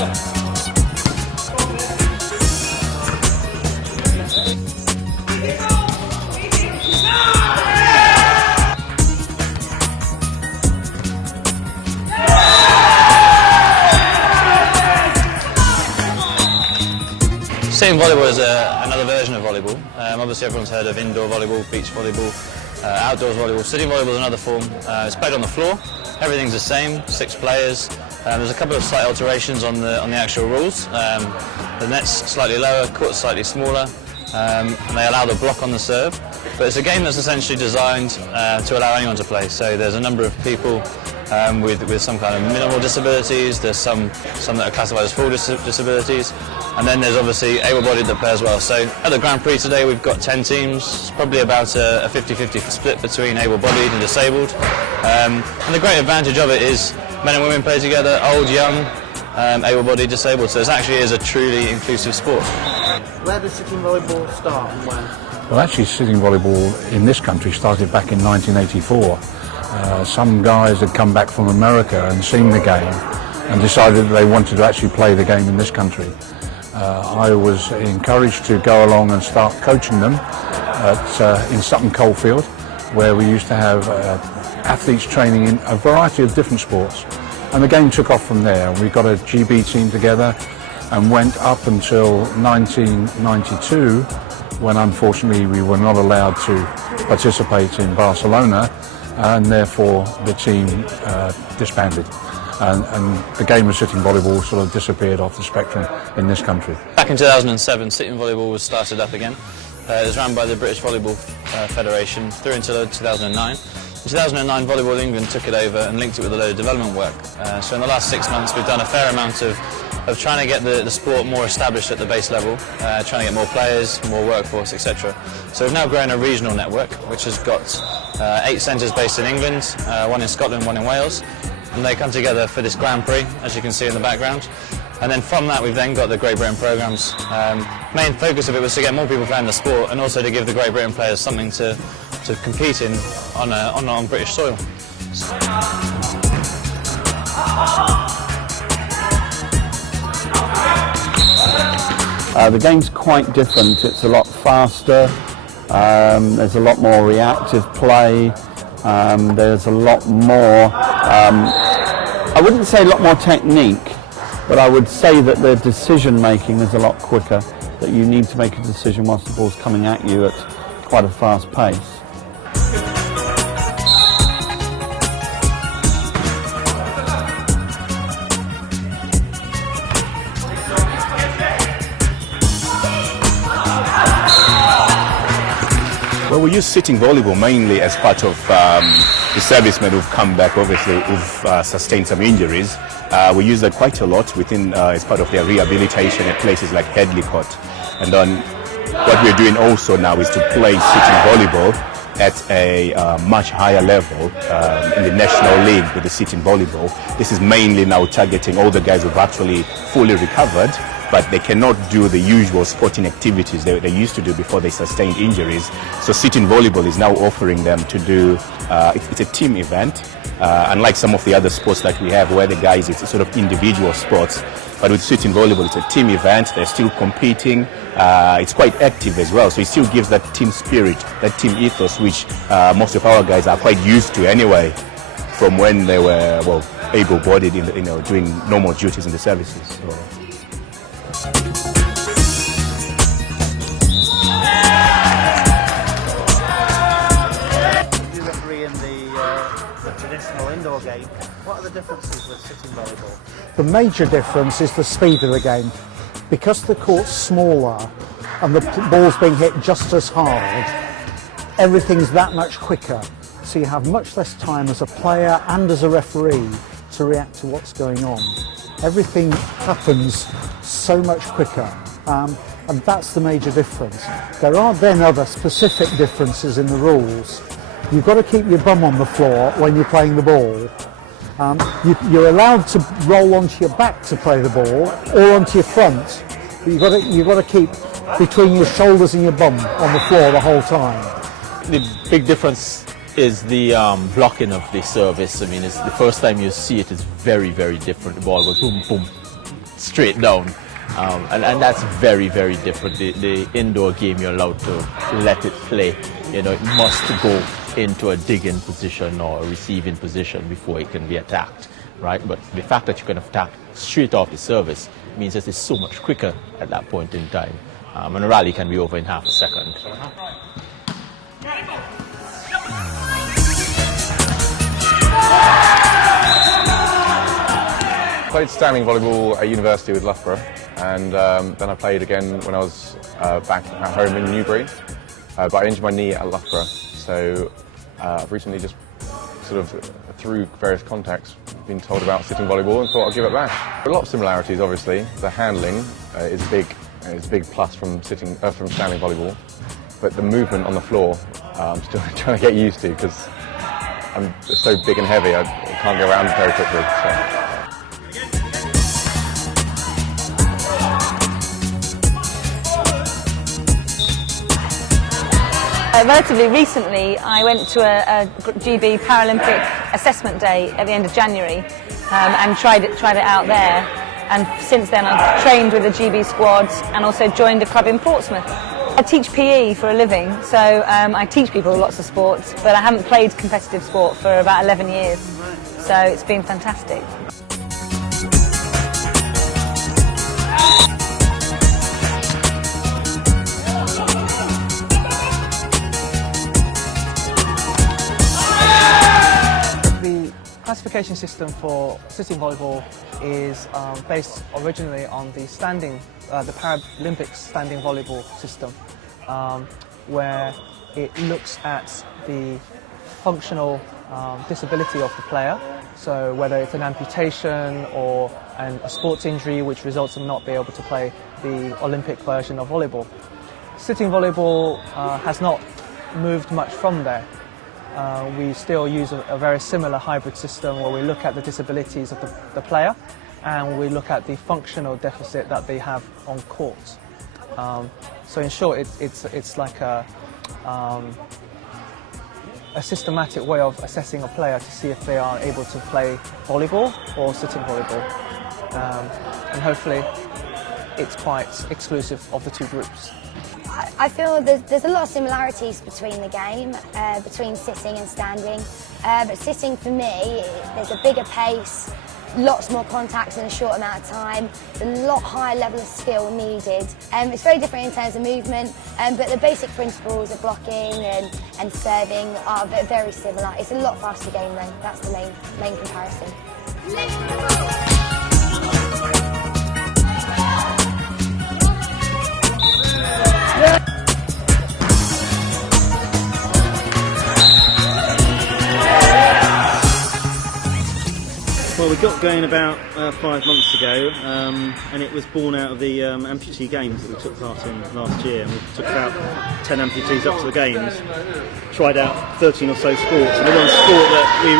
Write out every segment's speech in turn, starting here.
Sitting volleyball is another version of volleyball. Obviously everyone's heard of indoor volleyball, beach volleyball, outdoors volleyball. Sitting volleyball is another form. It's played on the floor. Everything's the same, 6 players. There's a couple of slight alterations on the actual rules. The net's slightly lower, court's slightly smaller, and they allow the block on the serve. But it's a game that's essentially designed to allow anyone to play. So there's a number of people with some kind of minimal disabilities. There's some that are classified as full disabilities. And then there's obviously able-bodied that play as well. So at the Grand Prix today we've got 10 teams. It's probably about a 50-50 split between able-bodied and disabled. And the great advantage of it is men and women play together, old, young, able-bodied, disabled. So it actually is a truly inclusive sport. Where does sitting volleyball start and when? Well, actually sitting volleyball in this country started back in 1984. Some guys had come back from America and seen the game and decided that they wanted to actually play the game in this country. I was encouraged to go along and start coaching them in Sutton Coldfield, where we used to have athletes training in a variety of different sports. And the game took off from there. We got a GB team together and went up until 1992, when unfortunately we were not allowed to participate in Barcelona, and therefore the team disbanded. And the game of sitting volleyball sort of disappeared off the spectrum in this country. Back in 2007, sitting volleyball was started up again. It was run by the British Volleyball Federation through until 2009. In 2009, Volleyball England took it over and linked it with a load of development work. So in the last 6 months, we've done a fair amount of trying to get the sport more established at the base level, trying to get more players, more workforce, etc. So we've now grown a regional network, which has got 8 centres based in England, 1 in Scotland, 1 in Wales. And they come together for this Grand Prix, as you can see in the background. And then from that we've then got the Great Britain programmes. Main focus of it was to get more people playing the sport and also to give the Great Britain players something to compete in on British soil. The game's quite different. It's a lot faster, there's a lot more reactive play, there's a lot more, I wouldn't say a lot more technique, but I would say that the decision making is a lot quicker, that you need to make a decision whilst the ball's coming at you at quite a fast pace. Well, we use sitting volleyball mainly as part of the servicemen who've come back, obviously, who've sustained some injuries. We use that quite a lot within as part of their rehabilitation at places like Headley Court. And then what we're doing also now is to play sitting volleyball at a much higher level in the National League with the sitting volleyball. This is mainly now targeting all the guys who've actually fully recovered, but they cannot do the usual sporting activities they used to do before they sustained injuries. So sitting volleyball is now offering them to do, it's a team event, unlike some of the other sports that we have where the guys, it's sort of individual sports. But with sitting volleyball, it's a team event, they're still competing, it's quite active as well, so it still gives that team spirit, that team ethos, which most of our guys are quite used to anyway, from when they were, well, able-bodied, doing normal duties in the services. So. You referee in the traditional indoor game. What are the differences with sitting volleyball? The major difference is the speed of the game. Because the court's smaller and the ball's being hit just as hard, everything's that much quicker. So you have much less time as a player and as a referee to react to what's going on. Everything happens so much quicker, and that's the major difference. There are then other specific differences in the rules. You've got to keep your bum on the floor when you're playing the ball. You're allowed to roll onto your back to play the ball, or onto your front, but you've got to keep between your shoulders and your bum on the floor the whole time. The big difference is the blocking of the service. I mean, it's the first time you see it is very, very different. The ball goes boom, boom, straight down. And that's very, very different. The indoor game, you're allowed to let it play. You know, it must go into a digging position or a receiving position before it can be attacked, right? But the fact that you can attack straight off the service means that it's so much quicker at that point in time. And a rally can be over in half a second. Played standing volleyball at university with Loughborough, and then I played again when I was back at home in Newbury, but I injured my knee at Loughborough, so I've recently just sort of through various contacts been told about sitting volleyball and thought I'd give it back. A lot of similarities, obviously. The handling is big. It's a big plus from standing volleyball, but the movement on the floor I'm still trying to get used to because I'm so big and heavy. I can't go around very quickly. So. Relatively recently, I went to a GB Paralympic assessment day at the end of January and tried it out there. And since then, I've trained with the GB squads and also joined a club in Portsmouth. I teach PE for a living, so I teach people lots of sports, but I haven't played competitive sport for about 11 years, so it's been fantastic. Classification system for sitting volleyball is based originally on the Paralympic standing volleyball system, where it looks at the functional disability of the player. So whether it's an amputation or a sports injury which results in not being able to play the Olympic version of volleyball. Sitting volleyball has not moved much from there. We still use a very similar hybrid system where we look at the disabilities of the player and we look at the functional deficit that they have on court. So in short, it's like a systematic way of assessing a player to see if they are able to play volleyball or sitting volleyball. And hopefully it's quite exclusive of the two groups. I feel there's a lot of similarities between the game, between sitting and standing. But sitting for me, there's a bigger pace, lots more contacts in a short amount of time, a lot higher level of skill needed. It's very different in terms of movement, but the basic principles of blocking and serving are very similar. It's a lot faster game though, that's the main comparison. Well, we got going about 5 months ago, and it was born out of the amputee games that we took part in last year. And we took about 10 amputees up to the games, tried out 13 or so sports, and the one sport that we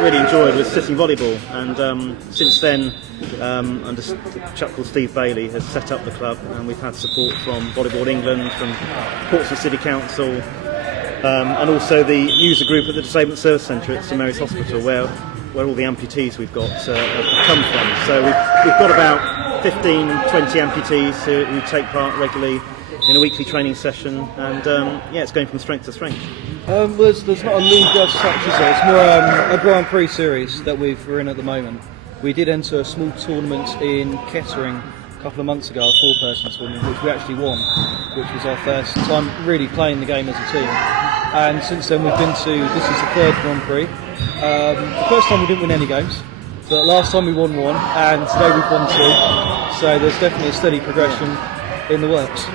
really enjoyed was sitting volleyball. And since then, under a chap called Steve Bailey has set up the club, and we've had support from Volleyball England, from Portsmouth City Council, and also the user group at the Disabled Service Centre at St Mary's Hospital, where all the amputees we've got have come from. So we've got about 15, 20 amputees who take part regularly in a weekly training session, and yeah, it's going from strength to strength. There's not a league as such, is there? It's more a Grand Prix series that we're in at the moment. We did enter a small tournament in Kettering a couple of months ago, a 4-person tournament, which we actually won, which was our first time really playing the game as a team. And since then we've been to, this is the 3rd Grand Prix. The first time we didn't win any games, but last time we won 1, and today we've won 2. So there's definitely a steady progression in the works.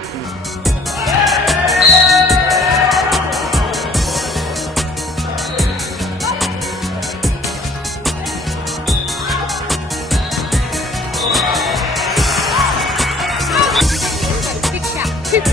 Good